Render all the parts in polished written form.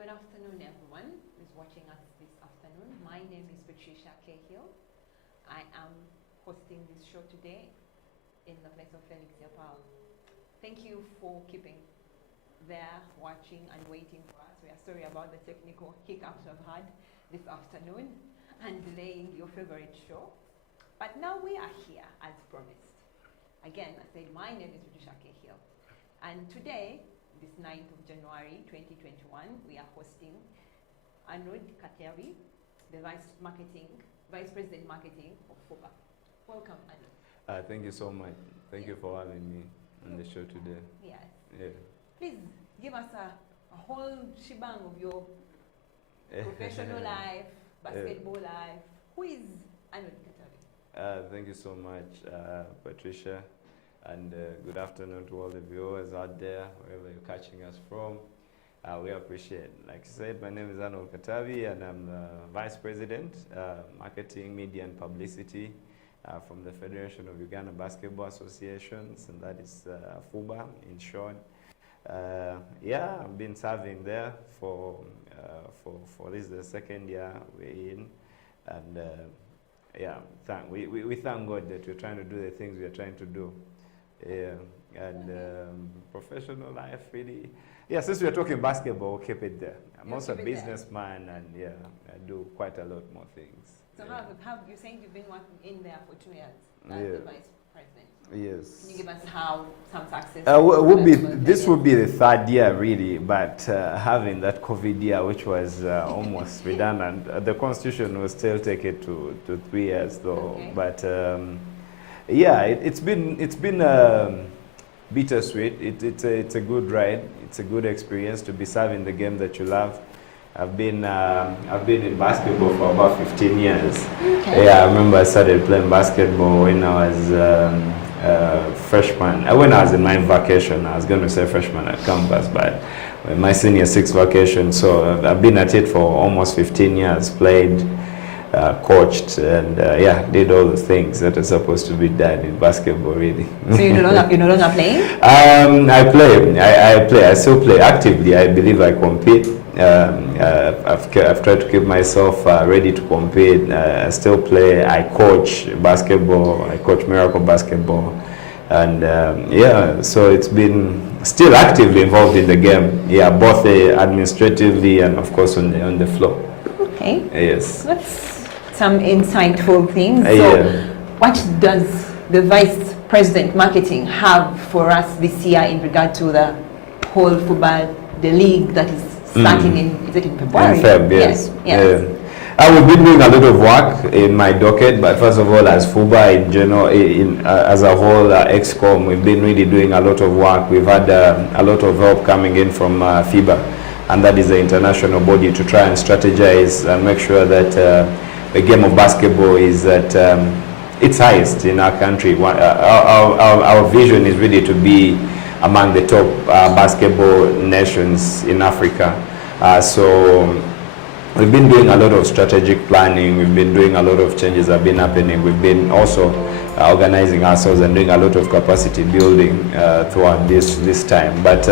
Good afternoon, everyone who's watching us this afternoon. My name is Patricia Cahill. I am hosting this show today in the place of Felix Yapal. Thank you for keeping there, watching and waiting for us. We are sorry about the technical hiccups we've had this afternoon and delaying your favorite show. But now we are here as promised. Again, I said my name is Patricia Cahill. And today, this 9th of January 2021, we are hosting Arnold Katevi, the Vice President Marketing of FUBA. Welcome, Arnold. Thank you so much. Thank you for having me on the show today. Yes. Yeah. Please give us a whole shebang of your professional life, basketball life. Who is Arnold Katevi? Thank you so much, Patricia. And good afternoon to all the viewers out there, wherever you're catching us from. We appreciate it. Like I said, my name is Arnold Katevi, and I'm the Vice President, Marketing, Media and Publicity from the Federation of Uganda Basketball Associations, and that is FUBA in short. Yeah, I've been serving there for this the second year we're in, and yeah, we thank God that we're trying to do the things we are trying to do. Yeah, and professional life really. Yeah, since we are talking basketball, we'll keep it there. I'm also a businessman, and yeah, I do quite a lot more things. So yeah. how you saying you've been working in there for 2 years as the Vice President? Yes. Can you give us some success? This would be the third year really, but having that COVID year, which was almost redundant, the Constitution will still take it to 3 years though. Okay. But yeah, it's been bittersweet. It's a good ride. It's a good experience to be serving the game that you love. I've been in basketball for about 15 years. Okay. Yeah, I remember I started playing basketball when I was freshman. When I was in my vacation, I was going to say freshman at campus, but my senior 6 vacation. So I've been at it for almost 15 years. Played, coached, and yeah, did all the things that are supposed to be done in basketball, really. So you're no longer playing? I play. I still play actively. I believe I compete. I've tried to keep myself ready to compete. I still play. I coach basketball. I coach Miracle Basketball, and yeah, so it's been still actively involved in the game. Yeah, both administratively and of course on the floor. Okay. Yes. That's some insightful things. So, what does the Vice President Marketing have for us this year in regard to the whole FUBA, the league that is starting is it in February? In Feb, yes. Yes. We've been doing a lot of work in my docket, but first of all, as FUBA in general, as a whole, XCOM, we've been really doing a lot of work. We've had a lot of help coming in from FIBA, and that is the international body, to try and strategize and make sure that the game of basketball is at its highest in our country. Our vision is really to be among the top basketball nations in Africa. So we've been doing a lot of strategic planning. We've been doing a lot of changes that have been happening. We've been also organizing ourselves and doing a lot of capacity building throughout this time. But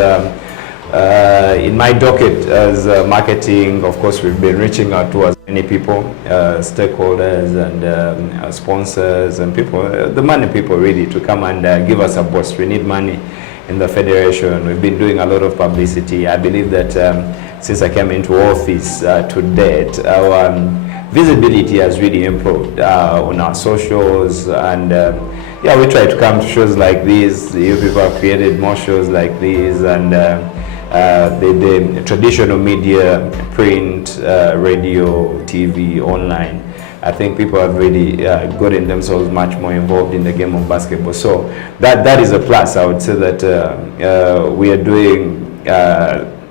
in my docket as marketing, of course, we've been reaching out to as many people, stakeholders and sponsors and people, the money people really, to come and give us a boost. We need money in the federation. We've been doing a lot of publicity. I believe that since I came into office to date, our visibility has really improved on our socials, and yeah, we try to come to shows like these. You people have created more shows like these, and the traditional media, print, radio, TV, online, I think people have really gotten themselves much more involved in the game of basketball. So that is a plus. I would say that we are doing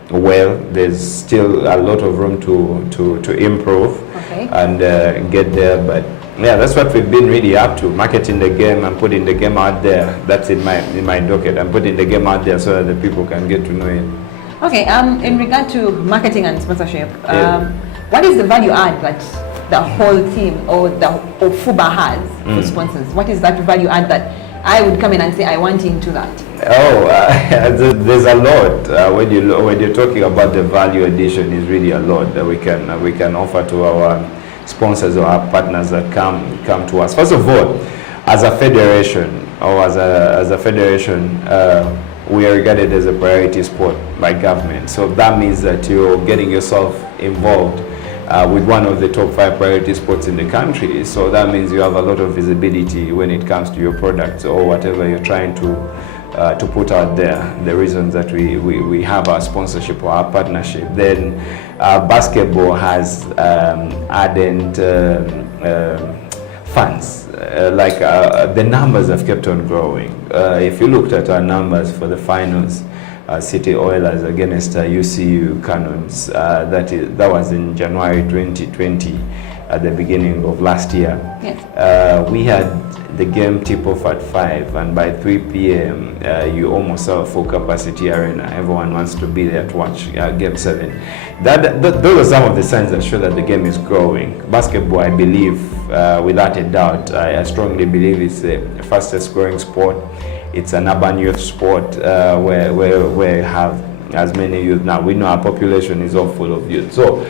well. There's still a lot of room to improve and get there, but yeah, that's what we've been really up to, marketing the game and putting the game out there. That's in my docket. I'm putting the game out there so that the people can get to know it. Okay, in regard to marketing and sponsorship, what is the value add that the whole team or FUBA has for sponsors? What is that value add that I would come in and say, I want into that? Oh, there's a lot. When you're talking about the value addition, is really a lot that we can offer to our sponsors or our partners that come to us. First of all, as a federation, we are regarded as a priority sport by government. So that means that you're getting yourself involved with one of the top 5 priority sports in the country. So that means you have a lot of visibility when it comes to your products or whatever you're trying to put out there. The reasons that we have our sponsorship or our partnership. Then basketball has ardent fans. The numbers have kept on growing. If you looked at our numbers for the finals, City Oilers against UCU Cannons, that was in January 2020, at the beginning of last year. Yes. We had the game tip-off at 5, and by 3 p.m. You almost have a full capacity arena. Everyone wants to be there to watch Game 7. Those are some of the signs that show that the game is growing. Basketball, I believe, without a doubt, I strongly believe it's the fastest growing sport. It's an urban youth sport where we have as many youth now. We know our population is all full of youth. So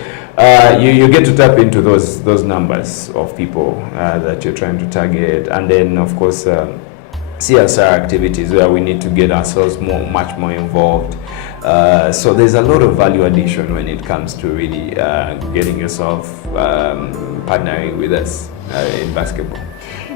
you get to tap into those numbers of people that you're trying to target, and then of course CSR activities where we need to get ourselves much more involved. So there's a lot of value addition when it comes to really getting yourself partnering with us in basketball.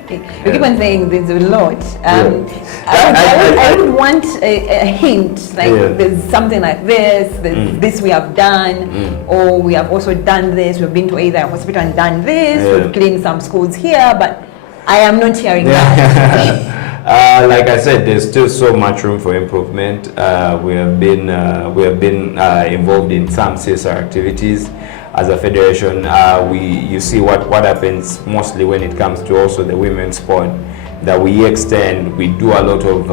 You keep on saying there's a lot. I would want a hint, like there's something like this, this we have done, or we have also done this, we've been to either a hospital and done this, we've cleaned some schools here, but I am not hearing that. Like I said, there's still so much room for improvement. We have been involved in some CSR activities. As a federation, you see what happens mostly when it comes to also the women's sport, that we extend, we do a lot of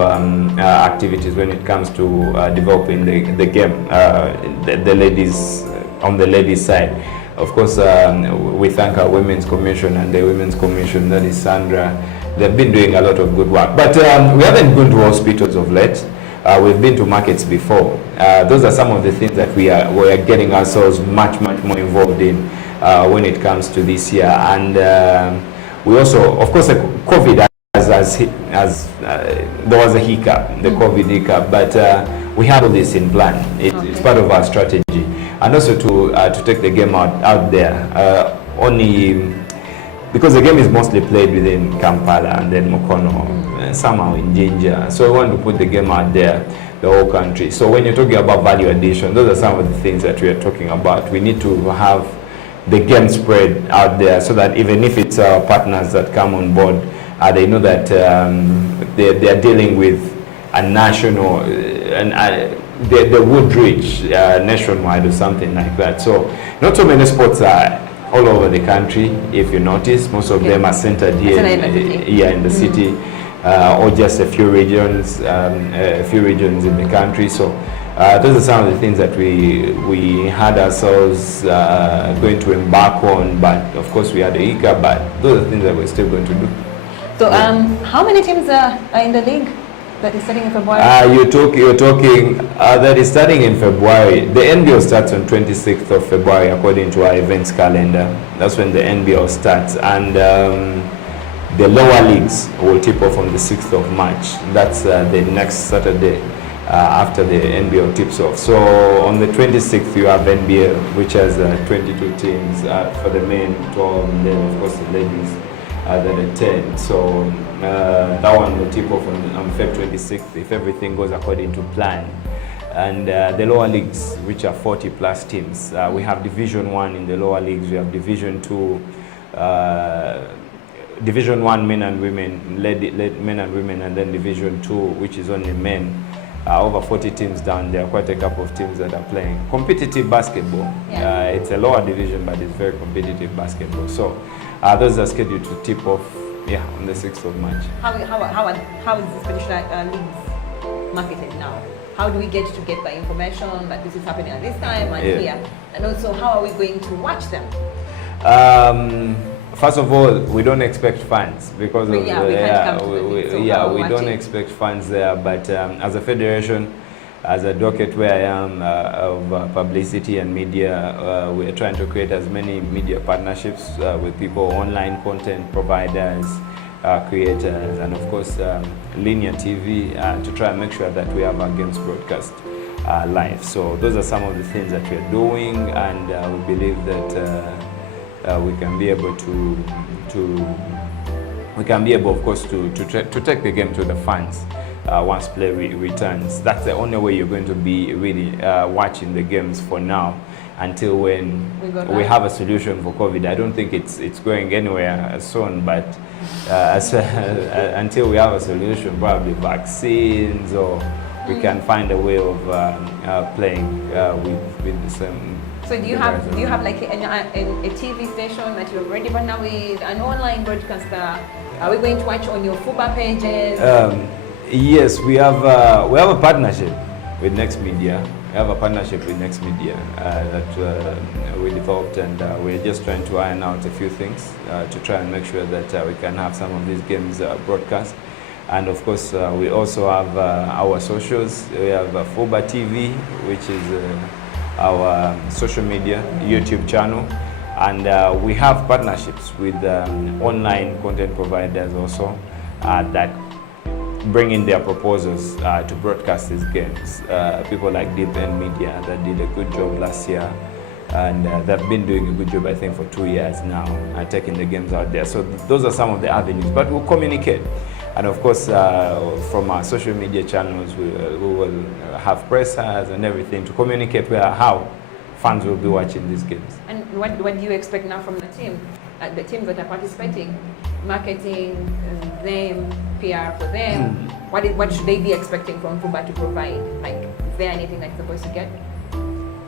activities when it comes to developing the game, the ladies, on the ladies' side. Of course, we thank our Women's Commission and the Women's Commission, that is Sandra. They've been doing a lot of good work. But we haven't gone to hospitals of late. We've been to markets before. Those are some of the things that we are getting ourselves much more involved in when it comes to this year. And we also, of course, COVID there was a hiccup, the COVID hiccup, but we have all this in plan. It's part of our strategy, and also to take the game out there. Only because the game is mostly played within Kampala and then Mukono, somehow in Jinja. So we want to put the game out there, the whole country. So when you're talking about value addition, those are some of the things that we are talking about. We need to have the game spread out there so that even if it's our partners that come on board, they know that they are dealing with a national, the would reach nationwide or something like that. So not so many sports are all over the country. If you notice, most of them are centered here in the city, or just a few regions in the country. So those are some of the things that we had ourselves going to embark on, but of course we had a hiccup, but those are things that we're still going to do. So how many teams are in the league that is starting in February? You're talking that is starting in February. The NBL starts on 26th of February according to our events calendar. That's when the NBL starts, and the lower leagues will tip off on the 6th of March. That's the next Saturday after the NBL tips off. So on the 26th you have NBL, which has 22 teams for the men, 12, and then of course the ladies that are 10. So that one will tip off on February 26th if everything goes according to plan. And the lower leagues, which are 40 plus teams, we have Division 1 in the lower leagues, we have Division 2, Division 1 men and women, men and women, and then Division 2, which is only men. Over 40 teams down there, quite a couple of teams that are playing competitive basketball. It's a lower division, but it's very competitive basketball. So those are scheduled to tip off on the 6th of March. How is this particular leagues marketed now? How do we get the information that this is happening at this time and here? And also, how are we going to watch them? first of all, we don't expect fans because of we can't come to the league, so we watch don't it. expect fans there. But as a federation, as a docket where I am of publicity and media, we are trying to create as many media partnerships with people, online content providers, creators, and of course linear TV to try and make sure that we have our games broadcast live. So those are some of the things that we're doing, and we believe that we can be able of course to take the game to the fans once play returns. That's the only way you're going to be really watching the games for now, until when we have a solution for COVID. I don't think it's going anywhere soon, but until we have a solution, probably vaccines, or we can find a way of playing with the same. So do you have like a TV station that you're already partnered with, an online broadcaster? Are we going to watch on your FUBA pages? Yes, we have a partnership with Next Media. We have a partnership with Next Media that we developed, and we're just trying to iron out a few things to try and make sure that we can have some of these games broadcast. And of course, we also have our socials. We have FUBA TV, which is our social media YouTube channel, and we have partnerships with online content providers also that bring in their proposals to broadcast these games. People like Deep End Media that did a good job last year, and they've been doing a good job, I think, for 2 years now, taking the games out there. So those are some of the avenues, but we'll communicate. And of course, from our social media channels, we will have pressers and everything to communicate how fans will be watching these games. And what do you expect now from the teams that are participating? Marketing, them, PR for them. What should they be expecting from FUBA to provide? Like, is there anything that's supposed to get?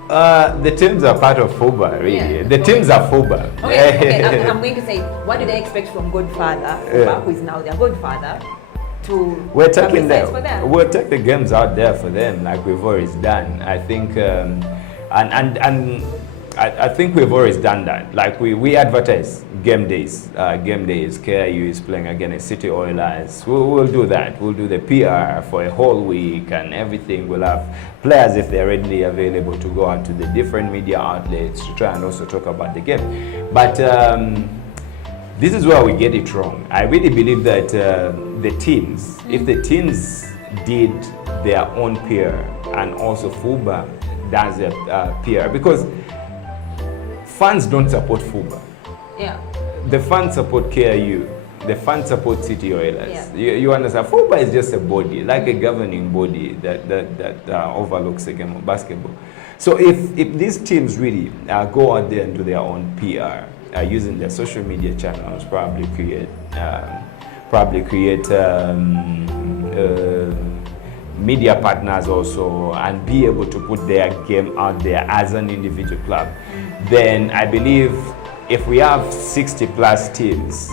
The teams are part of FUBA, really. Yeah, the teams are FUBA. Okay. I'm going to say, what do they expect from Godfather, FUBA, who is now their Godfather, to we're taking for them? We'll take the games out there for them, like we've always done. I think, I think we've always done that. Like we advertise game days. Game days, KIU is playing against City Oilers. We'll do that. We'll do the PR for a whole week and everything. We'll have players, if they're readily available, to go out to the different media outlets to try and also talk about the game. But this is where we get it wrong. I really believe that the teams, if the teams did their own PR, and also FUBA does their PR, because fans don't support FUBA. Yeah. The fans support KIU. The fans support City Oilers. Yeah. You understand? FUBA is just a body, like a governing body that overlooks the game of basketball. So if these teams really go out there and do their own PR, using their social media channels, probably create media partners also, and be able to put their game out there as an individual club, then I believe if we have 60 plus teams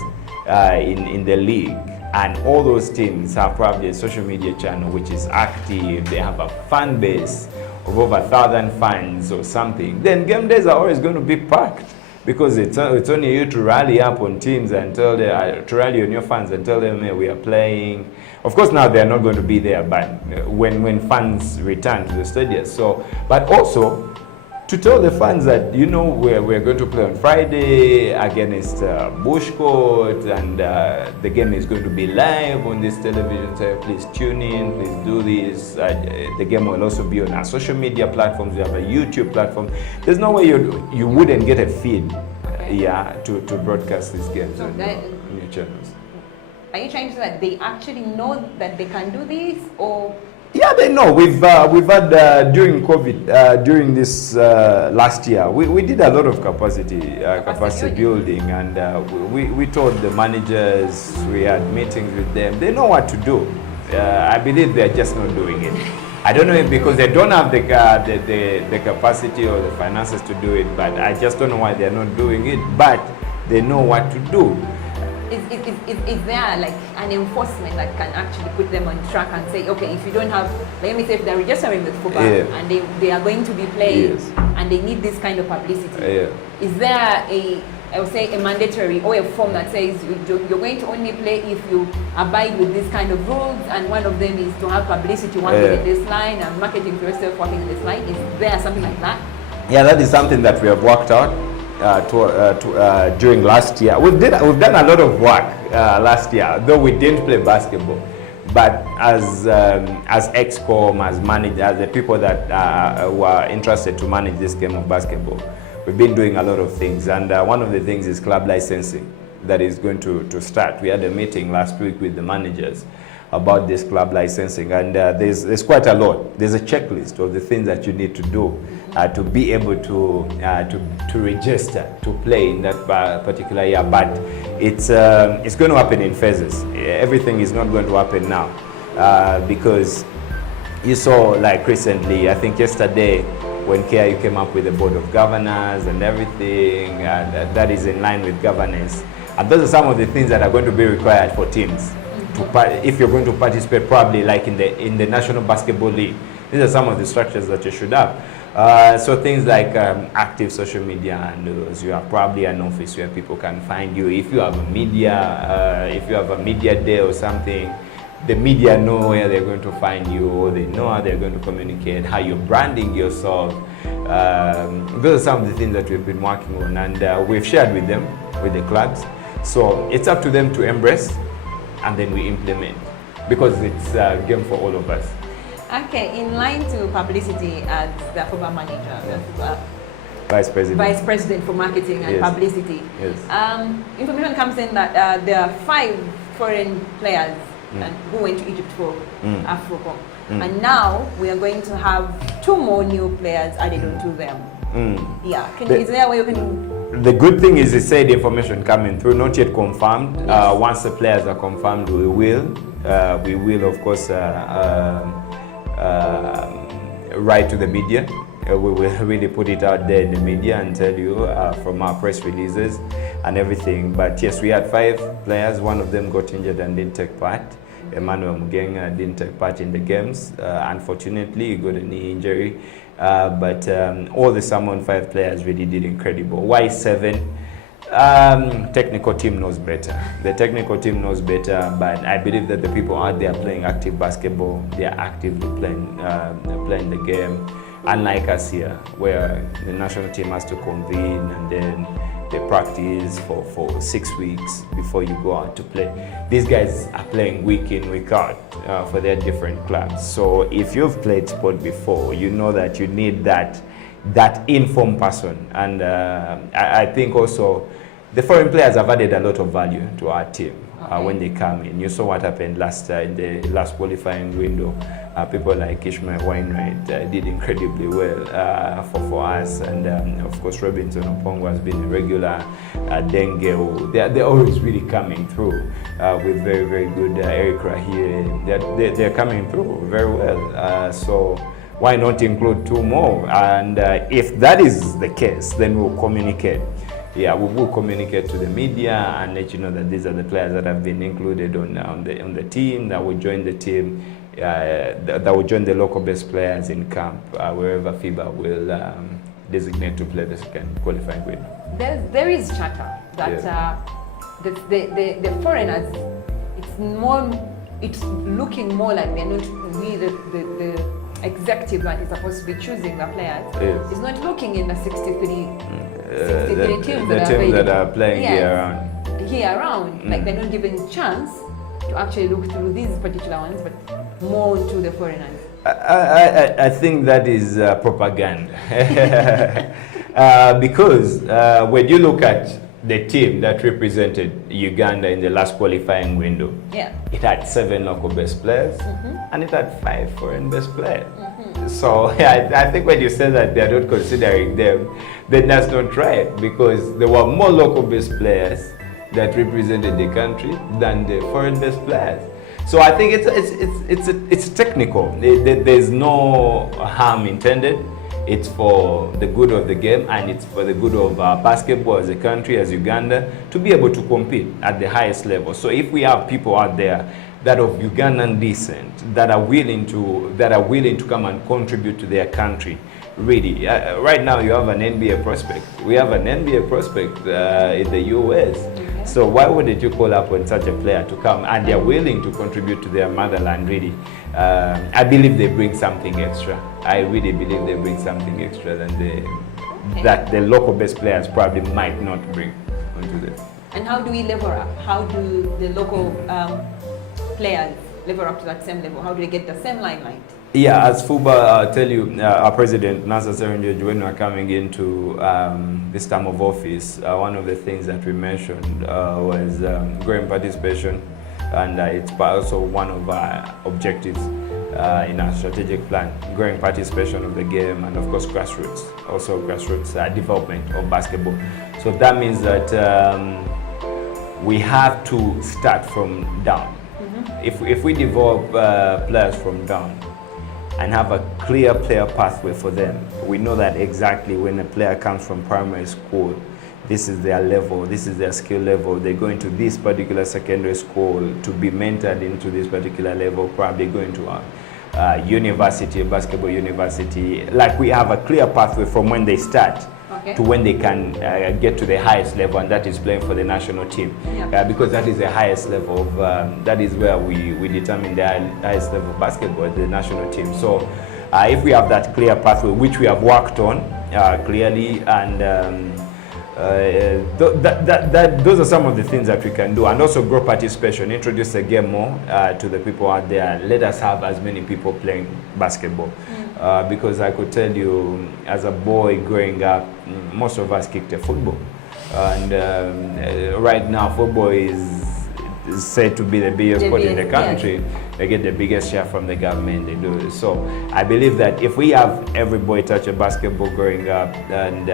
in the league, and all those teams have probably a social media channel which is active, they have a fan base of over 1,000 fans or something, then game days are always going to be packed, because it's only you to rally up on teams and tell them, to rally on your fans and tell them, hey, we are playing. Of course, now they are not going to be there, but when fans return to the stadium. So, but also to tell the fans that, you know, we're going to play on Friday against Bushcourt, and the game is going to be live on this television. So please tune in, please do this. The game will also be on our social media platforms. We have a YouTube platform. There's no way you wouldn't get a feed, to broadcast these games on your channels. Are you trying to say that they actually know that they can do this, or? Yeah, they know. We've had during COVID, during this last year, we did a lot of capacity building, and we told the managers, we had meetings with them. They know what to do. I believe they're just not doing it. I don't know if because they don't have the capacity or the finances to do it, but I just don't know why they're not doing it. But they know what to do. Is there like an enforcement that can actually put them on track and say, okay, if you don't have, let me say, if they're registering with FUBA and they are going to be playing and they need this kind of publicity, is there I would say, a mandatory or a form that says you're going to only play if you abide with these kind of rules, and one of them is to have publicity working in this line and marketing for yourself working in this line. Is there something like that? Yeah, that is something that we have worked out during last year. We've done a lot of work last year, though we didn't play basketball. But as ExCom, as the people that were interested to manage this game of basketball, we've been doing a lot of things. And one of the things is club licensing that is going to start. We had a meeting last week with the managers about this club licensing, and there's quite a lot. There's a checklist of the things that you need to do to be able to register to play in that particular year. But it's going to happen in phases. Everything is not going to happen now because you saw, like recently, I think yesterday, when KIU came up with the board of governors and everything, that is in line with governance. And those are some of the things that are going to be required for teams. If you're going to participate, probably like in the National Basketball League. These are some of the structures that you should have. So things like active social media handles. You have probably an office where people can find you. If you have a media day or something, the media know where they're going to find you. They know how they're going to communicate, how you're branding yourself. Those are some of the things that we've been working on, and we've shared with them, with the clubs. So it's up to them to embrace, and then we implement, because it's a game for all of us. Okay, in line to publicity as the FOBA manager, Vice President for marketing and publicity. Yes. Information comes in that there are 5 foreign players who went to Egypt for AfroCom. And now we are going to have 2 more new players added onto them. Yeah, is there a way you can... The good thing is, it said information coming through, not yet confirmed. Yes. Once the players are confirmed, we will of course write to the media. We will really put it out there in the media and tell you from our press releases and everything. But yes, we had 5 players. One of them got injured and didn't take part. Emmanuel Mugenga didn't take part in the games. Unfortunately, he got a knee injury. But all the Salmon 5 players really did incredible. Why 7? Technical team knows better. The technical team knows better, but I believe that the people out there playing active basketball, they are actively playing the game. Unlike us here, where the national team has to convene and then they practice for 6 weeks before you go out to play. These guys are playing week in, week out for their different clubs. So if you've played sport before, you know that you need that informed person. And I think also the foreign players have added a lot of value to our team when they come in. You saw what happened in the last qualifying window. People like Ishmael Wainwright did incredibly well for us, and of course Robinson Opongo has been a regular. Dengeu, they're always really coming through with very, very good Eric Rahie. They're coming through very well. So why not include 2 more? And if that is the case, then we'll communicate. Yeah, we will communicate to the media and let you know that these are the players that have been included on the team, that will join the team, that will join the local best players in camp, wherever FIBA will designate to play the second qualifying window. There is chatter that the foreigners, it's looking more like they're not really the executive that is supposed to be choosing the players. Yes. It's not looking in the 63 teams that are playing here around. Like they're not given a chance to actually look through these particular ones, but more to the foreigners. I think that is propaganda. Because when you look at the team that represented Uganda in the last qualifying window, it had 7 local best players and it had 5 foreign best players. So I think when you say that they are not considering them, then that's not right, because there were more local best players that represented the country than the foreign best players. So I think it's technical. There's no harm intended. It's for the good of the game, and it's for the good of basketball as a country, as Uganda, to be able to compete at the highest level. So if we have people out there that of Ugandan descent that are willing to come and contribute to their country, Really, right now you have an NBA prospect. We have an NBA prospect in the US. Okay. So why wouldn't you call upon such a player to come? And they're willing to contribute to their motherland, really. I believe they bring something extra. I really believe they bring something extra than that the local-based players probably might not bring onto this. And how do we level up? How do the local players level up to that same level? How do they get the same limelight? Yeah, as FUBA, I'll tell you, our president, Nasser Serenjo, when we were coming into this term of office, one of the things that we mentioned was growing participation, and it's also one of our objectives in our strategic plan, growing participation of the game, and of course grassroots, also grassroots development of basketball. So that means that we have to start from down. If we develop players from down, and have a clear player pathway for them. We know that exactly when a player comes from primary school, this is their level, this is their skill level. They go into this particular secondary school to be mentored into this particular level, probably going to a university, a basketball university. Like we have a clear pathway from when they start to when they can get to the highest level, and that is playing for the national team. Because that is the highest level of, that is where we determine the highest level of basketball, the national team. So if we have that clear pathway, which we have worked on clearly, and those are some of the things that we can do. And also grow participation, introduce the game more to the people out there. Let us have as many people playing basketball. Because I could tell you, as a boy growing up, most of us kicked a football. And right now, football is said to be the biggest sport in the country. Yes. They get the biggest share from the government, they do. So I believe that if we have every boy touch a basketball growing up, and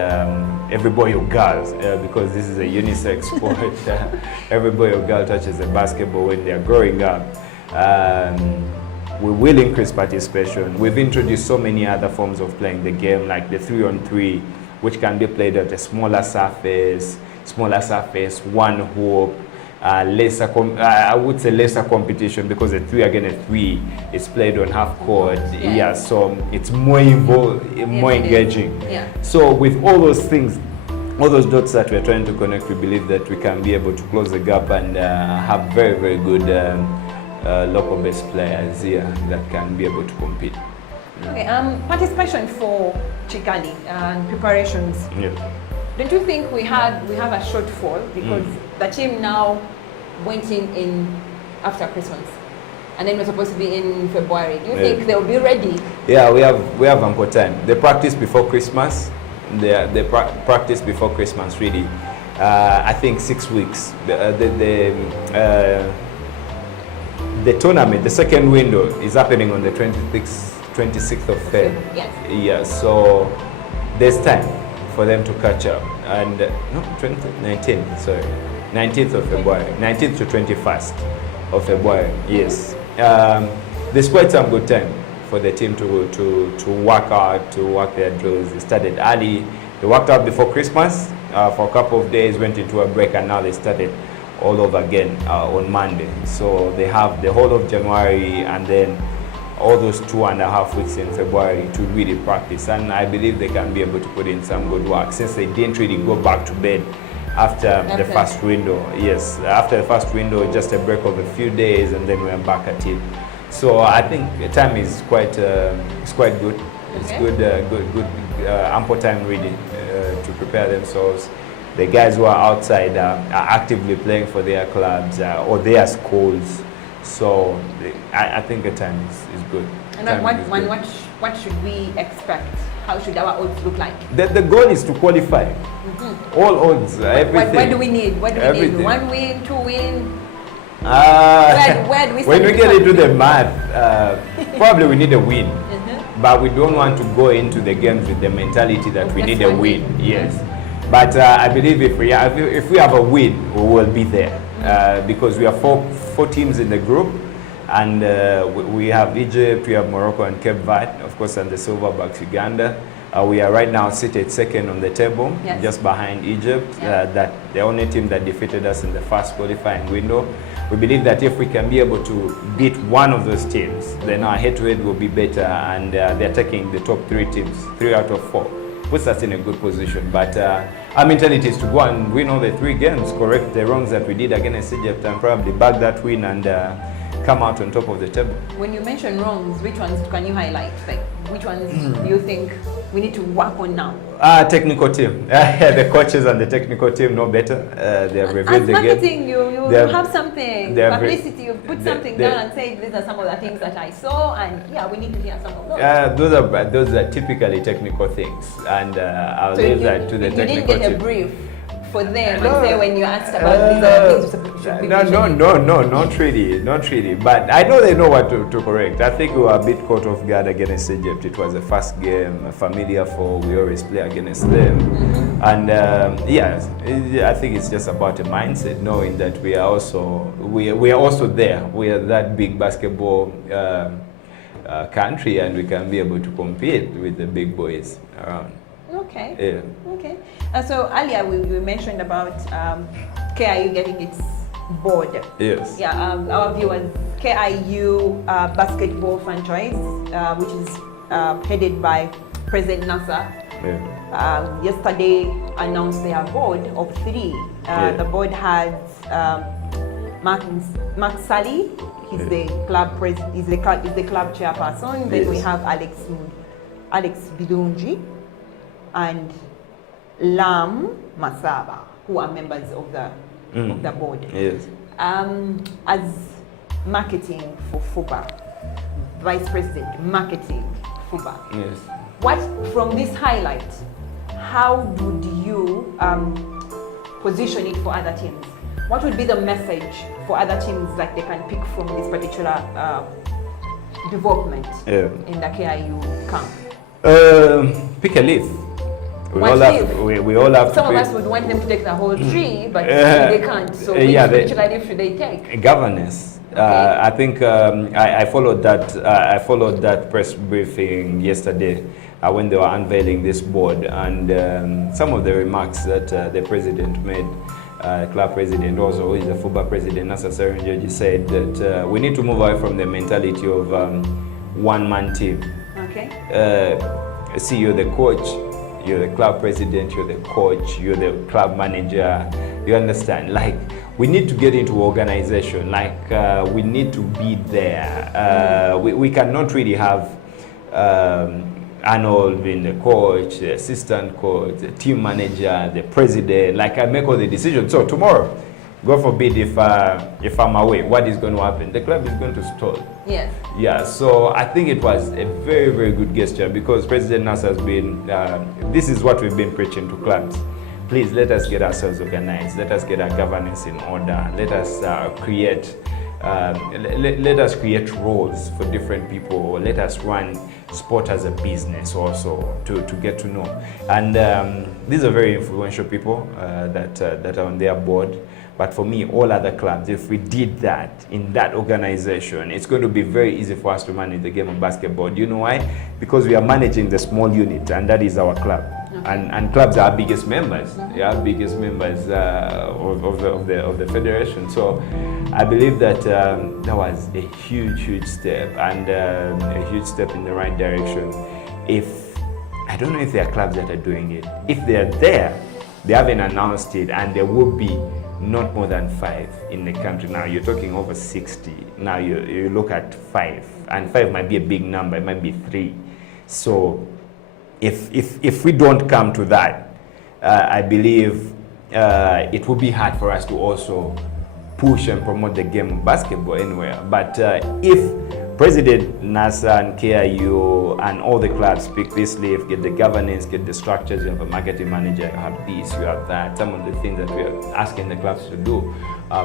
every boy or girl, because this is a unisex sport, every boy or girl touches a basketball when they're growing up, we will increase participation. We've introduced so many other forms of playing the game, like the 3-on-3, which can be played at a smaller surface, one hoop, I would say lesser competition, because a 3-against-3 is played on half court. Yeah, so it's more engaging. Yeah. So with all those things, all those dots that we're trying to connect, we believe that we can be able to close the gap and have very, very good local-based players here that can be able to compete. Okay, participation for Chikali and preparations. Yeah. Don't you think we have a shortfall, because the team now went in after Christmas, and then we're supposed to be in February? Do you think they'll be ready? Yeah, we have ample time. They practice before Christmas. They practice before Christmas, really. I think 6 weeks. The tournament, the second window, is happening on the 26th of February. Yes. Yeah, so there's time for them to catch up. And no, 19th of February, 19th to 21st of February. Yes. There's quite some good time for the team to work out, to work their drills. They started early. They worked out before Christmas for a couple of days, went into a break, and now they started all over again on Monday. So they have the whole of January and then all those 2.5 weeks in February to really practice. And I believe they can be able to put in some good work, since they didn't really go back to bed after the first window. Yes, after the first window, just a break of a few days, and then we're back at it. So I think the time is quite good. It's good, ample time really to prepare themselves. The guys who are outside are actively playing for their clubs or their schools. So I think the time is good. And what should we expect? How should our odds look like? The goal is to qualify. All odds, everything. What do we need? What do we need? 1 win, 2 win? Where do we when we get into the math, probably we need a win. But we don't want to go into the games with the mentality that we need a win. Yes. But I believe if we have a win, we will be there. Because we have four teams in the group, and we have Egypt, we have Morocco and Cape Verde, of course, and the Silverbacks, Uganda. We are right now seated second on the table, Yes. just behind Egypt. Yeah. That the only team that defeated us in the first qualifying window. We believe that if we can be able to beat one of those teams, then our head-to-head will be better, and they're taking the top 3 teams, 3 out of 4. Puts us in a good position. But our mentality is to go and win all the 3 games, correct the wrongs that we did against Egypt, and probably bag that win and come out on top of the table. When you mention wrongs, which ones can you highlight? Like, which ones do you think we need to work on now? Technical team. The coaches and the technical team know better. They have reviewed As the marketing, game. you have something, publicity, you put something down and say, these are some of the things that I saw, and yeah, we need to hear some of those. Those are typically technical things, and I'll leave that to the technical team. You didn't get a brief for them and say when you asked about these other things you should be mentioning? No, not really. But I know they know what to correct. I think we were a bit caught off guard against Egypt. It was the first game, a familiar foe. We always play against them. And yes, I think it's just about a mindset, knowing that we are also there. We are that big basketball country, and we can be able to compete with the big boys around. Okay. Yeah. Okay. So earlier we mentioned about KIU getting its board. Yes. Yeah. Our viewers, KIU basketball franchise, which is headed by President Nasser. Yeah. Yesterday announced their board of 3. The board has Mark Sally. He's the club president. He's the club chairperson. Then we have Alex Bidunji and Lam Masaba, who are members of the board. Yes. As marketing for FUBA, Vice President, marketing FUBA. Yes. What, from this highlight, how would you position it for other teams? What would be the message for other teams that they can pick from this particular development in the KIU camp? Pick a leaf. We all have Some to of us would want them to take the whole tree, but they can't. So which particular leaf should they take? Governance. Okay. I think I followed that. I followed that press briefing yesterday when they were unveiling this board, and some of the remarks that the president made. Club president also, who is the FUBA president, Nasser Serenjoji, said that we need to move away from the mentality of one-man team. Okay. See, you're the coach, you're the club president, you're the coach, you're the club manager. You understand? Like, we need to get into organization. Like, we need to be there. We cannot really have Arnold being the coach, the assistant coach, the team manager, the president. Like, I make all the decisions. So tomorrow, God forbid if I'm away, what is going to happen? The club is going to stall. Yes. Yeah, so I think it was a very, very good gesture, because President Nasser has been, this is what we've been preaching to clubs. Please let us get ourselves organized. Let us get our governance in order. Let us create roles for different people. Let us run sport as a business also to get to know. And these are very influential people that are on their board. But for me, all other clubs, if we did that in that organization, it's going to be very easy for us to manage the game of basketball. Do you know why? Because we are managing the small unit, and that is our club. Okay. And clubs are our biggest members. They are biggest members of the federation. So I believe that that was a huge step, and a huge step in the right direction. I don't know if there are clubs that are doing it. If they are there, they haven't announced it, and there will be not more than 5 in the country. Now you're talking over 60. Now you look at 5, and 5 might be a big number. It might be 3. So if we don't come to that, I believe it will be hard for us to also push and promote the game of basketball anywhere. But if President Nasser and KIU and all the clubs pick this leaf, get the governance, get the structures, you have a marketing manager, you have this, you have that, some of the things that we are asking the clubs to do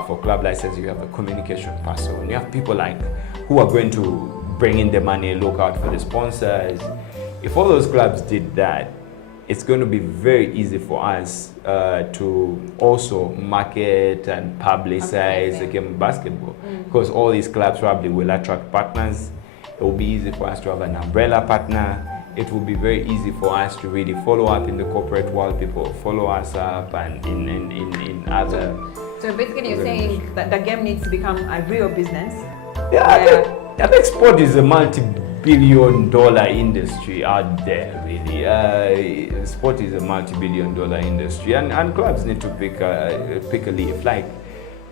for club license, you have a communication person, you have people like who are going to bring in the money, look out for the sponsors. If all those clubs did that, it's going to be very easy for us to also market and publicize the game of basketball, because all these clubs probably will attract partners. It will be easy for us to have an umbrella partner. it will be very easy for us to really follow up in the corporate world. People follow us up, and in other. So basically, you're saying that the game needs to become a real business. Yeah, I think sport is a multi-billion-dollar industry out there. Really, sport is a multi-billion-dollar industry, and clubs need to pick a leaf. Like,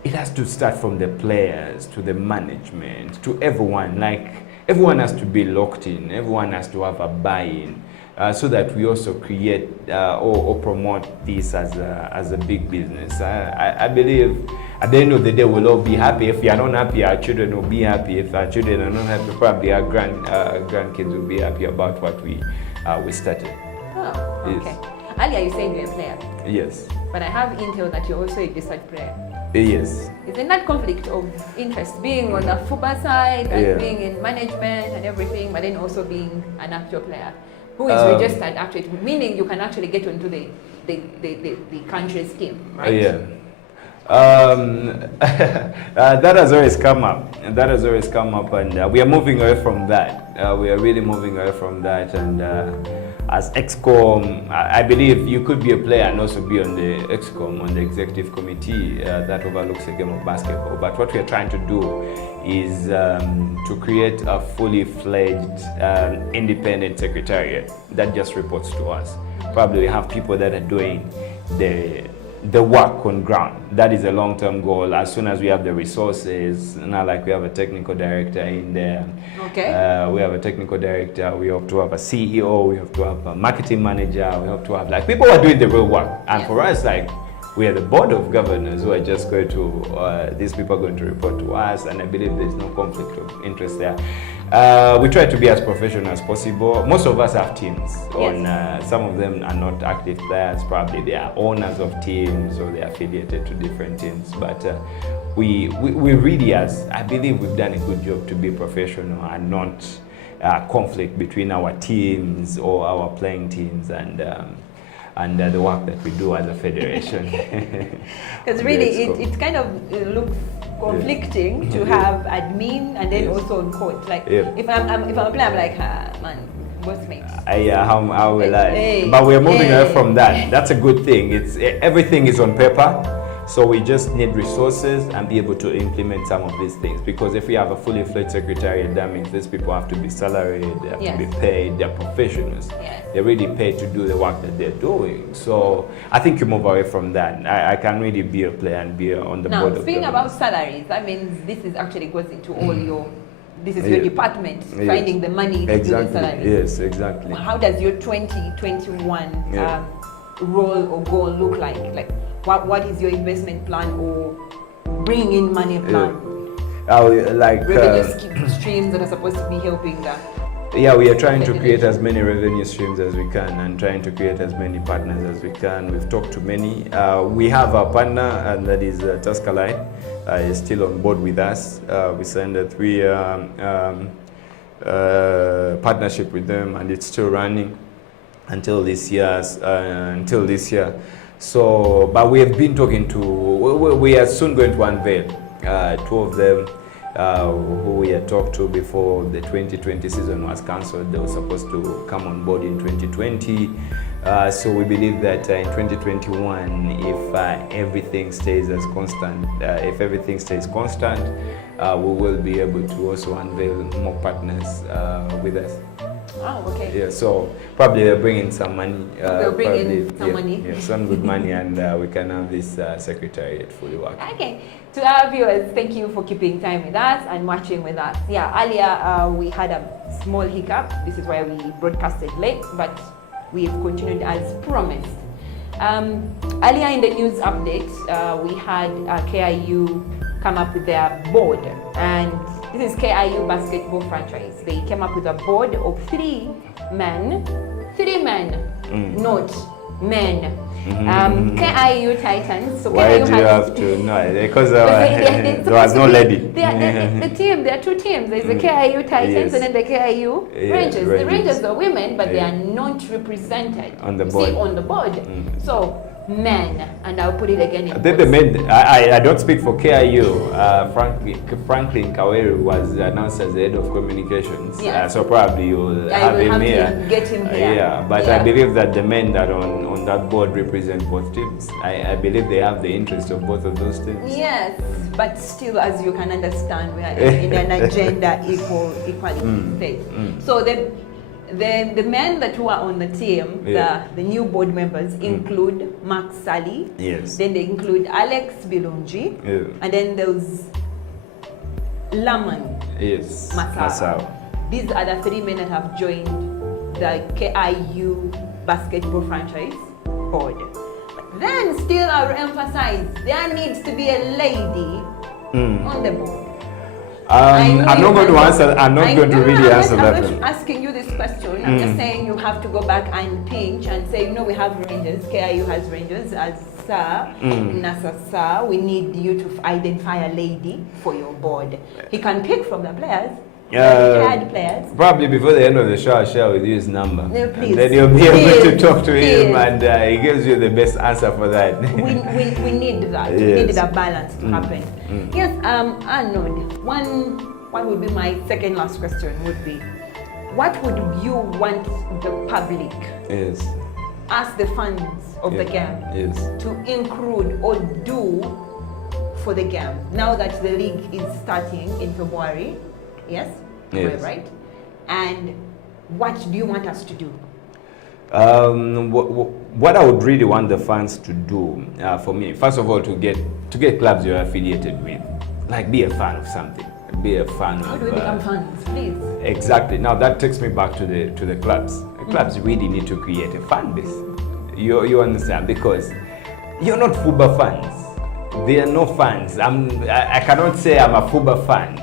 it has to start from the players to the management to everyone. Like, everyone has to be locked in. Everyone has to have a buy-in, so that we also create or promote this as a big business. I believe at the end of the day, we'll all be happy. If we are not happy, our children will be happy. If our children are not happy, probably our grandkids will be happy about what we started. Oh, okay. Yes. Earlier you said you're a player. Yes. But I have intel that you're also a dispatch player. Yes. Isn't that conflict of interest, being on the FUBA side and being in management and everything, but then also being an actual player who is registered actually, meaning you can actually get into the country's team, right? Yeah. That has always come up. That has always come up, and we are moving away from that. We are really moving away from that, and as EXCOM, I believe you could be a player and also be on the EXCOM, on the executive committee that overlooks the game of basketball. But what we are trying to do is to create a fully fledged independent secretariat that just reports to us. Probably we have people that are doing the work on ground. That is a long-term goal. As soon as we have the resources, not like we have a technical director in there. Okay. We have a technical director. We have to have a CEO. We have to have a marketing manager. We have to have like people who are doing the real work. And for us, like, we are the board of governors who are just going to, these people are going to report to us, and I believe there's no conflict of interest there. We try to be as professional as possible. Most of us have teams. Yes. Some of them are not active players, probably they are owners of teams or they are affiliated to different teams. But we really, I believe we've done a good job to be professional and not conflict between our teams or our playing teams and the work that we do as a federation. Because really, it kind of looks conflicting to have admin and then also on court. Like, if I'm a player, I'm like, man, what's mates? How will I? But we're moving away from that. That's a good thing. Everything is on paper. So we just need resources and be able to implement some of these things. Because if we have a fully fledged secretariat, that means these people have to be salaried, they have to be paid, they're professionals. They're really paid to do the work that they're doing. So I think you move away from that. I can really be a player and be on the board of speaking governors. about salaries, that means this is actually goes into all your, this is your department, finding the money to do the salaries. Yes, exactly. How does your 2021 role or goal look like? Like, what is your investment plan or bring in money plan? Revenue streams that are supposed to be helping that. Yeah, we are trying to create as many revenue streams as we can and trying to create as many partners as we can. We've talked to many. We have a partner, and that is Tuscaline. Is still on board with us. We signed a 3-year partnership with them, and it's still running until this year. So, but we have been talking to, we are soon going to unveil 2 of them who we had talked to before the 2020 season was cancelled. They were supposed to come on board in 2020. So we believe that in 2021, if everything stays as constant, we will be able to also unveil more partners with us. Oh, okay. Yeah, so probably they'll bring in some money. They'll bring in some money. Yeah, some good money, and we can have this secretariat fully working. Okay. To our viewers, thank you for keeping time with us and watching with us. Yeah, earlier we had a small hiccup. This is why we broadcasted late, but we've continued as promised. Earlier in the news update, we had KIU come up with their board, and this is KIU basketball franchise. They came up with a board of 3 men, not men. KIU Titans. So Why KIU do you have to? No, because there was no lady. The team, there are 2 teams. There's the KIU Titans and then the KIU Rangers. The Rangers are women, but they are not represented on the board. on the board. So men, and I'll put it again in I think the quotes. men, I don't speak for KIU. Franklin Kaweru was announced as the head of communications. Yeah. So probably you'll I have will him have here. to get him here. Yeah, but Yeah. I believe that the men that on that board represent both teams. I believe they have the interest of both of those teams. Yes, but still, as you can understand, we are in an agenda equality space. So the men that were on the team, Yeah. the new board members include Mark Sally. Yes. Then they include Alex Bilungi. Yeah. And then there's Laman Yes. Masao. These are the 3 men that have joined the KIU basketball franchise board. But then still I will emphasize there needs to be a lady on the board. I'm not going to answer. I'm not going to really answer that. I'm not asking you this question. I'm just saying you have to go back and pinch and say, no, we have Rangers. KIU has Rangers as Sir, Nasa Sir. We need you to identify a lady for your board. He can pick from the players. Retired players. Probably before the end of the show, I'll share with you his number. No, please. And then you'll be able to talk to him, Please. and he gives you the best answer for that. we need that. We Yes. need that balance to happen. Yes, Arnold, what would be my second last question would be, what would you want the public, Yes. as the fans of the game, Yes. to include or do for the game now that the league is starting in February? Yes? Yes. Right? And what do you want us to do? What I would really want the fans to do, for me, first of all, to get clubs you're affiliated with, like be a fan of something, be a fan How of. do we become fans, please? Exactly. Now that takes me back to the clubs. The clubs really need to create a fan base. You understand? Because you're not FUBA fans. They are no fans. I cannot say I'm a FUBA fan.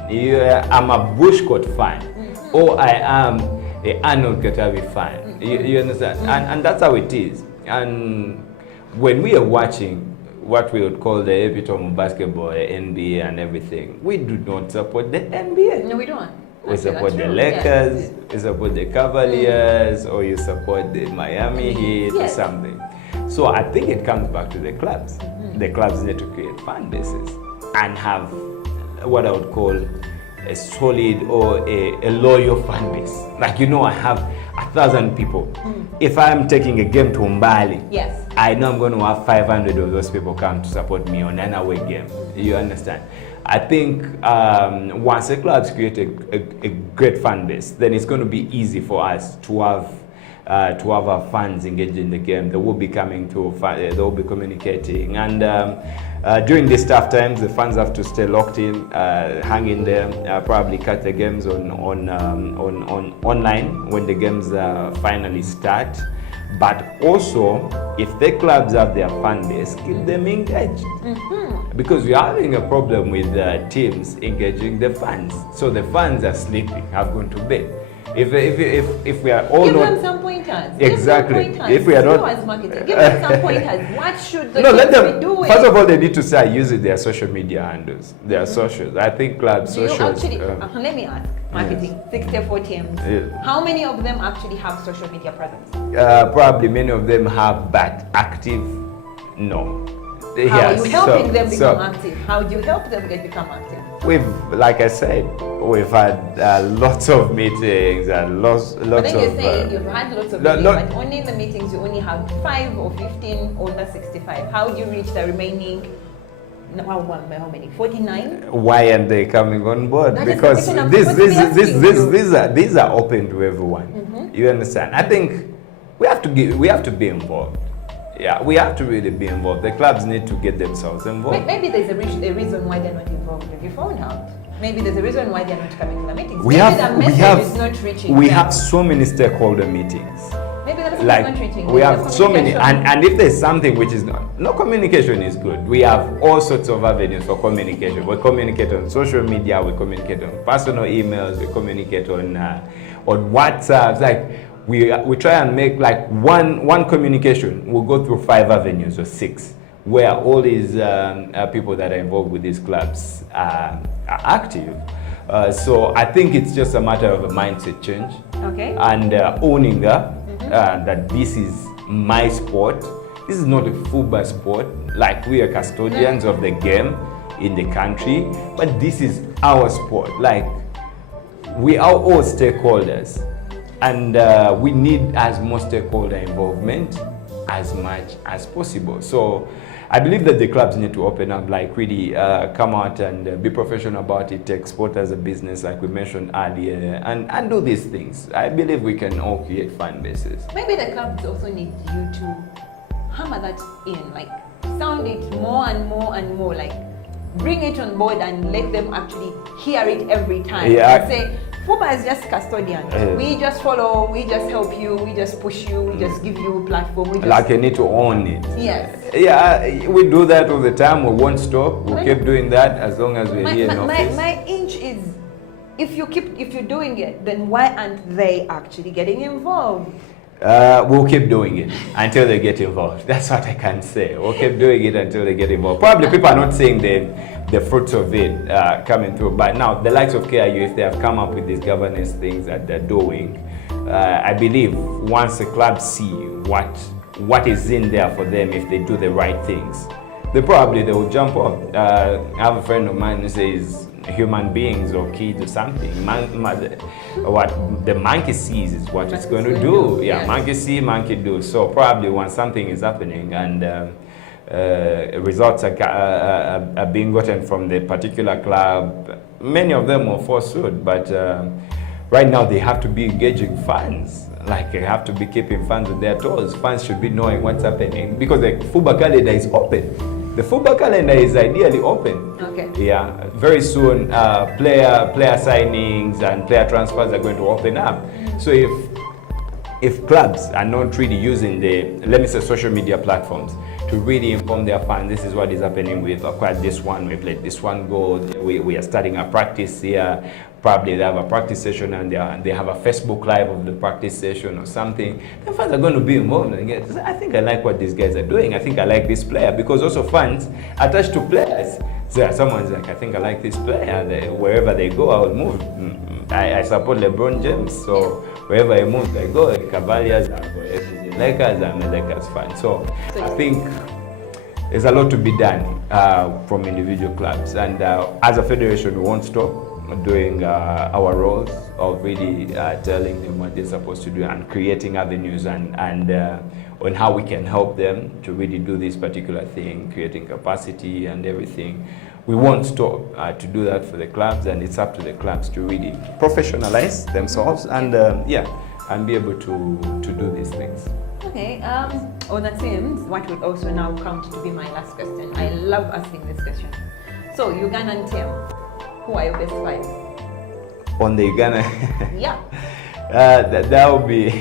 I'm a Bushcourt fan, or I am a Arnold Katabi fan. You understand? And that's how it is. And when we are watching what we would call the epitome of basketball, NBA and everything, we do not support the NBA. No, we don't. We Okay, support that's the true. Lakers, Yes. you support the Cavaliers, or you support the Miami Heat or Yes. something. So I think it comes back to the clubs. The clubs need to create fan bases and have what I would call a solid or a loyal fan base. Like, I have 1,000 people. If I'm taking a game to Mbali, Yes. I know I'm going to have 500 of those people come to support me on an away game. You understand? I think once the clubs create a great fan base, then it's going to be easy for us to have our fans engaged in the game. They will be coming to, they will be communicating. And during these tough times, the fans have to stay locked in, hang in there, probably catch the games on online when the games finally start. But also, if the clubs have their fan base, keep them engaged. Because we're having a problem with teams engaging the fans. So the fans are sleeping, have gone to bed. If we are all Give not them some pointers. Exactly. Give them pointers. If we are not- You as marketing, give them some pointers. What should the no, let teams them. be doing? First of all, they need to start using their social media handles, their socials. I think clubs Do you socials. actually, let me ask, marketing, 64 teams. Yeah. How many of them actually have social media presence? Probably many of them have, but active, no. How are you Yes, helping them become so active? How do you help them become active? like I said, we've had lots of meetings and lots But then you're of. saying you've had lots of no, meetings, no. but only in the meetings you only have 5 or 15 under 65. How do you reach the remaining, no, how many? 49? Why aren't they coming on board? That is the Because question I'm supposed to be asking you. these are open to everyone. You understand? I think we have to be involved. Yeah, we have to really be involved. The clubs need to get themselves involved. Maybe there's a reason why they're not involved. Have you found out? Maybe there's a reason why they're not coming to the meetings. Maybe the message is not reaching we them. have so many stakeholder meetings. Maybe the message Like is not reaching we them. have The so many, communication- and if there's something which is not, no communication is good. We have all sorts of avenues for communication. We communicate on social media, we communicate on personal emails, we communicate on WhatsApp. Like we try and make like one communication. We'll go through 5 avenues or 6, where all these people that are involved with these clubs are active. So I think it's just a matter of a mindset change. Okay. And owning that this is my sport this is not a football sport. Like, we are custodians of the game in the country, but this is our sport. Like, we are all stakeholders, and we need as much stakeholder involvement as much as possible. So I believe that the clubs need to open up, like really come out and be professional about it, take sport as a business, like we mentioned earlier, and do these things. I believe we can all create fan bases. Maybe the clubs also need you to hammer that in, like sound it more and more and more, like bring it on board and let them actually hear it every time. Yeah. And say, FUBA is just custodian. We just follow, we just help you, we just push you, we just give you a platform. We just... Like, you need to own it. Yes. Yeah, we do that all the time. We won't stop. We'll keep doing that as long as we're here in office. My inch is, if you're doing it, then why aren't they actually getting involved? We'll keep doing it until they get involved. That's what I can say. We'll keep doing it until they get involved. Probably people are not seeing the fruits of it coming through. But now, the likes of KIU, if they have come up with these governance things that they're doing, I believe once the clubs see what is in there for them, if they do the right things, they will jump on. I have a friend of mine who says human beings or kids or something. What the monkey sees is what it's going to do. Yeah, yes. Monkey see, monkey do. So probably when something is happening and results are being gotten from the particular club, many of them will fall suit. But right now they have to be engaging fans. Like, they have to be keeping fans on their toes. Fans should be knowing what's happening because the FUBA calendar is open. The FUBA calendar is ideally open. Okay. Yeah, very soon player signings and player transfers are going to open up. So if clubs are not really using the, let me say, social media platforms to really inform their fans, this is what is happening, we've acquired this one, we've let this one go, we are starting a practice here, probably they have a practice session and they have a Facebook Live of the practice session or something, the fans are going to be involved. And I think I like what these guys are doing, I think I like this player, because also fans attached to players. So someone's like, I think I like this player, wherever they go, I will move. I support LeBron James, so wherever he moves, I go. Cavaliers, I go. Lakers, I'm a Lakers fan. So I think there's a lot to be done from individual clubs. And as a federation, we won't stop doing our roles of really telling them what they're supposed to do and creating avenues and on how we can help them to really do this particular thing, creating capacity and everything. We won't stop to do that for the clubs, and it's up to the clubs to really professionalize themselves and and be able to do these things. Okay, on that same, what would also now come to be my last question. I love asking this question. So, Ugandan team, who are your best five? On the Uganda? Yeah. That would be...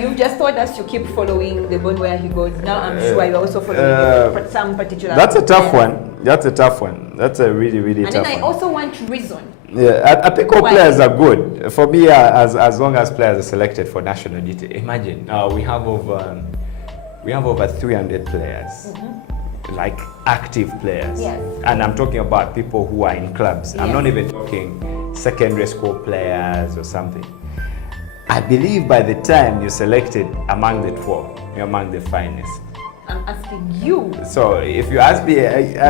you just told us to keep following the bone where he goes. Now I'm sure you're also following some particular... That's a tough one. That's a tough one. That's a really, really tough one. And then I also want reason. Yeah, I think all players are good. For me, as long as players are selected for national duty. Imagine, we have over 300 players. Like active players. Yes. And I'm talking about people who are in clubs. Yes. I'm not even talking secondary school players or something. I believe by the time you're selected among the 12, you're among the finest. I'm asking you. So if you ask me...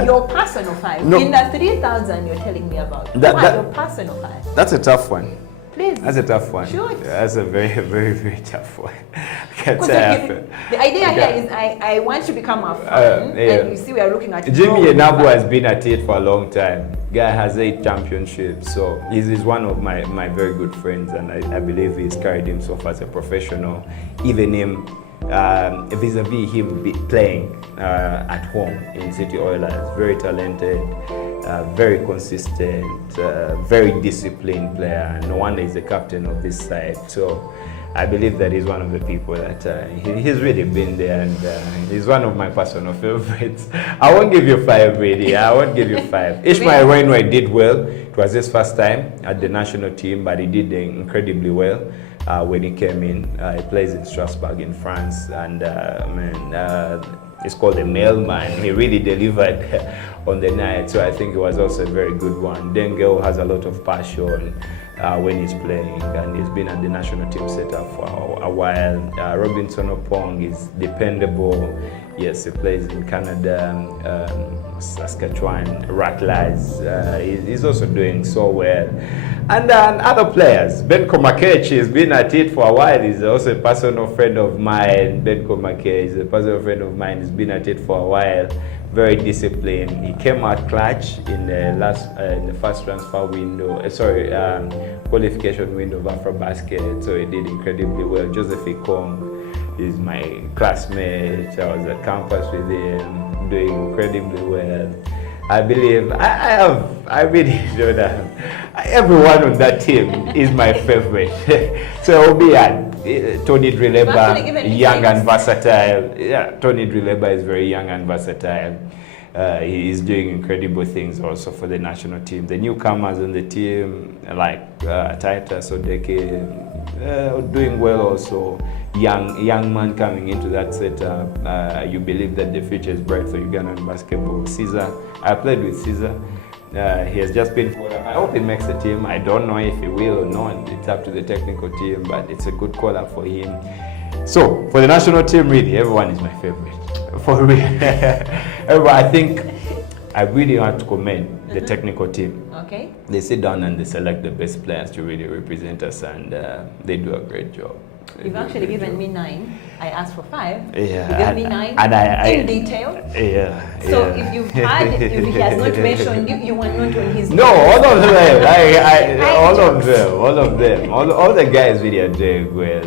your personal five. No. In the 3,000 you're telling me about. Your personal five. That's a tough one. Please. That's a tough one. Sure. That's a very, very, very tough one. The idea here is I want to become a fan, and you see we are looking at Jimmy Enabu has been at it for a long time. Guy has 8 championships, so he's one of my very good friends, and I believe he's carried himself as a professional. Even him, vis-a-vis him playing at home in City Oilers, very talented. Very consistent, very disciplined player. No wonder he's the captain of this side. So I believe that he's one of the people that he's really been there, and he's one of my personal favorites. I won't give you 5, really. I won't give you 5. Ishmael Wainwright did well. It was his first time at the national team, but he did incredibly well when he came in. He plays in Strasbourg in France, and it's called the mailman. He really delivered on the night, so I think it was also a very good one. Dengel has a lot of passion when he's playing, and he's been at the national team setup for a while. Robinson Opong is dependable. Yes, he plays in Canada, Saskatchewan, Rattlers. He's also doing so well. And then other players, Benko Makechi has been at it for a while. He's also a personal friend of mine. Benko Makechi is a personal friend of mine. He's been at it for a while. Very disciplined. He came out clutch in the first transfer window. Qualification window of AfroBasket. So he did incredibly well. Joseph Ikong is my classmate. I was at campus with him, doing incredibly well. I believe I really know that everyone on that team is my favorite. So it'll be Tony Drileba, young and versatile. Yeah, Tony Drileba is very young and versatile. He is doing incredible things also for the national team. The newcomers on the team, like Titus Odeke, doing well also. Young man coming into that setup. You believe that the future is bright for Ugandan basketball. Caesar, I played with Caesar. He has just been called up. I hope he makes the team. I don't know if he will or not. It's up to the technical team, but it's a good call up for him. So for the national team, really, everyone is my favorite. For real. I think I really want to commend the technical team. Okay. They sit down and they select the best players to really represent us, and they do a great job. You've actually given me 9. I asked for 5. Yeah. You gave me 9 and in detail. Yeah. So if he has not mentioned you, you were not on his. No, all of them. All of them. All the guys really are doing well.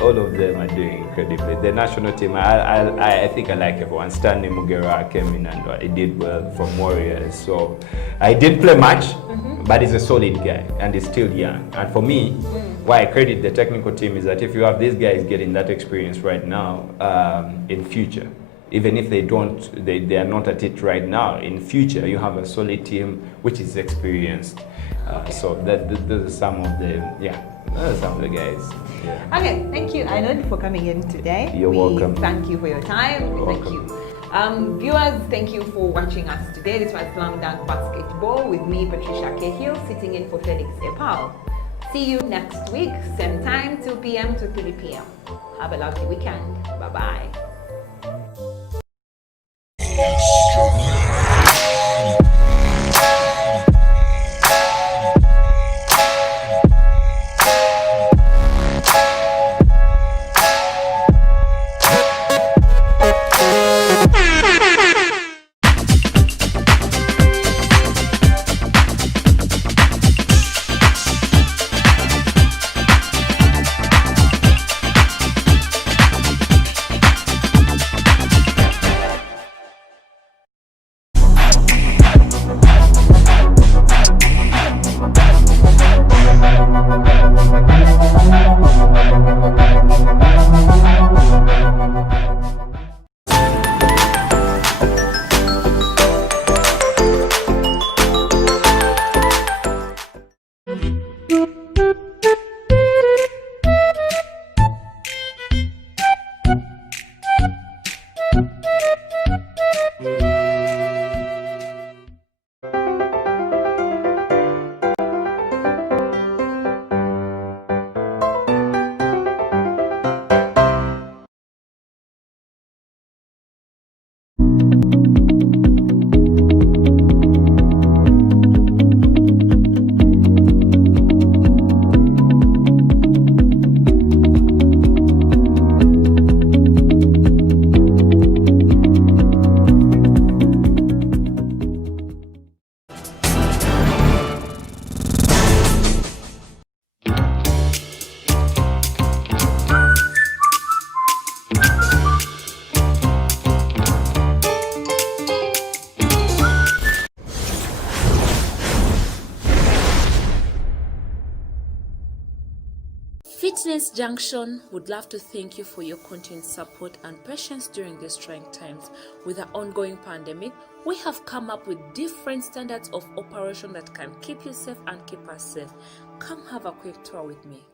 All of them are doing incredibly. The national team, I think I like everyone. Stanley Mugera came in and he did well from Warriors. So I didn't play much, but he's a solid guy and he's still young. And for me, why I credit the technical team is that if you have these guys getting that experience right now, in future, even if they are not at it right now, in future you have a solid team which is experienced. So those are some of the guys. Yeah. Okay, thank you, Arnold, for coming in today. You're welcome. Thank you for your time. You're Thank welcome. you. Viewers, thank you for watching us today. This was Slam Dunk Basketball with me, Patricia Cahill, sitting in for Felix Epal. See you next week, same time, 2 p.m. to 3 p.m. Have a lovely weekend. Bye-bye. Fitness Junction would love to thank you for your continued support and patience during these trying times. With the ongoing pandemic, we have come up with different standards of operation that can keep you safe and keep us safe. Come have a quick tour with me.